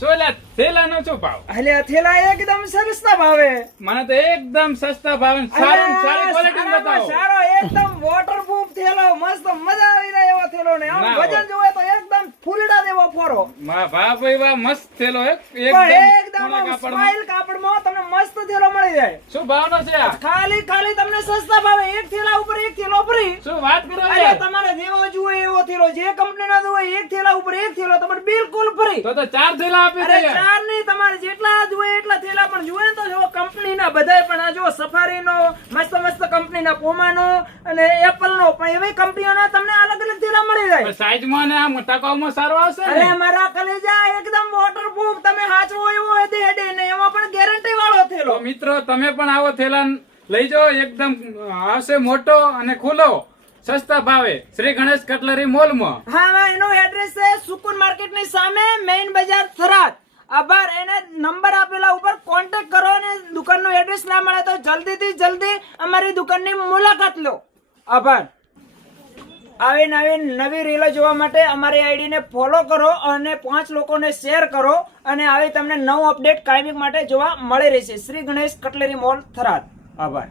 શું લે થેલાનો શું ભાવ? એટલે થેલા એકદમ સસ્તા ભાવે. મને તો એકદમ સસ્તા ભાવે ને સારું ને સારી ક્વોલિટી બતાવો. સારો એકદમ વોટરપ્રૂફ થેલો, મસ્ત મજા આવી જાય એવો થેલો ને આમ ના વજન જોવે તો એકદમ ફૂલડા જેવો ફોરો. વાહ ભાઈ વાહ, મસ્ત થેલો પણ એકદમ સોના કાપડમાં. સ્માઈલ કાપડમાં તમને મસ્ત થેલો મળી જાય. શું ભાવનો છે આ? ખાલી તમને સસ્તા ભાવે એક થેલા ઉપર એક થેલો ફ્રી. શું વાત કરો અરે યાર? તમારે જેવો જોઈએ એવો થેલો, જે કંપનીનો જોઈએ એક થેલા ઉપર એક થેલો તમને બિલકુલ ફ્રી. તો 4 થેલા આપી અરે દે. ચાર નહીં, તમારે જેટલા જોઈએ એટલા થેલા પણ જોઈએ તો જો કંપનીના બધાય પણ આ જો સફારીનો મસ્ત કંપનીના પોમાનો અને એપલનો પણ એવી કંપનીઓના તમને અલગ અલગ થેલા મળી જાય. સાઈઝમાં ને આમ ટકાઉમાં સારો આવશે અરે ને? મારા કલેજા એકદમ વોટરપ્રૂફ, તમે હાચવો એવો દે ને એમાં પણ ગેરંટી વાળો તો થેલો. મિત્રો તમે પણ આવો થેલા લઈ જાઓ, એકદમ આવશે મોટો અને ખુલ્લો, સસ્તા ભાવે શ્રી ગણેશ કટલરી મોલમાં. હા, એનો એડ્રેસ છે સુકુન માર્કેટની સામે મેઇન બજાર થરાદ. આભાર. એને નંબર આપેલા ઉપર કોન્ટેક્ટ કરો અને દુકાનનું એડ્રેસ ના મળે તો જલ્દીથી જલ્દી અમારી દુકાનની મુલાકાત લો. આભાર. આવી નવી રીલો જોવા માટે અમારી આઈડીને ફોલો કરો અને 5 લોકોને શેર કરો અને આવી તમને નવું અપડેટ કાયમી માટે જોવા મળી રહેશે. Shri Ganesh cutlery mall Tharad. આભાર.